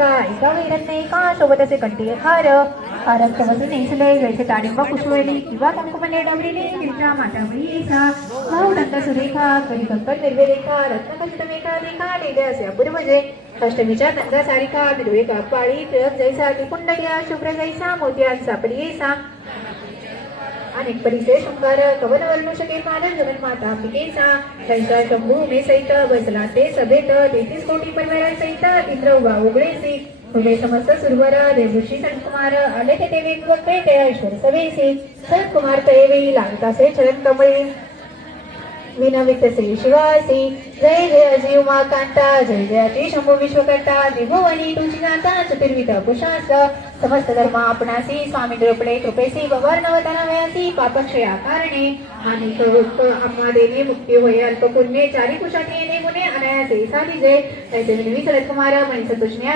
एका एका वैरत्न एका सोबत असे कंटी हार. हारात कवचे नेसले जैसे ताडिंबा कुशवेली किंवा कुंकुमने डबरीने तिरच्या माटावळी येसा. भाऊ दंत सुरेखा कधी कंकण निर्वेरेखा रत्नखंड मेघा रेखा लिहिले असे अपूर्वजे. अष्टमीच्या नंदा सारिका बिरवे कापाळी टिळक जैसा कुंडलिया शुभ्र जैसा मोत्यात सापरी येसा. अनेक परिचय शृंगार कवन वर्णू शकेल मान जगन माता पिकेचा तैसा शंभू मे सहित बसला ते सभेत तेहतीस कोटी परिवारा सहित इंद्र उभा उघडेसी उभे समस्त सुरवर देवऋषी संतकुमार आले ते देवी वक्ते ते ऐश्वर सवेसी संतकुमार तये वेळी लागतासे चरण कमळी. विनवितसे शिवासी। जय जय जीव मा कांता जय जय अति शंभू विश्वकर्ता विभुवनी तुझी नाता चतुर्विध पुषास समस्त धर्म आपणासी स्वामी द्रपडे कृपेसी बवर नवतनावयासी पापक्षया कारणे। आणि करुप अम्मा देवी मुक्ती होय अल्प पुण्ये चारी कुशाती येणे मुने अनायासे साधी जय जय शरद कुमार मणी सतोषणे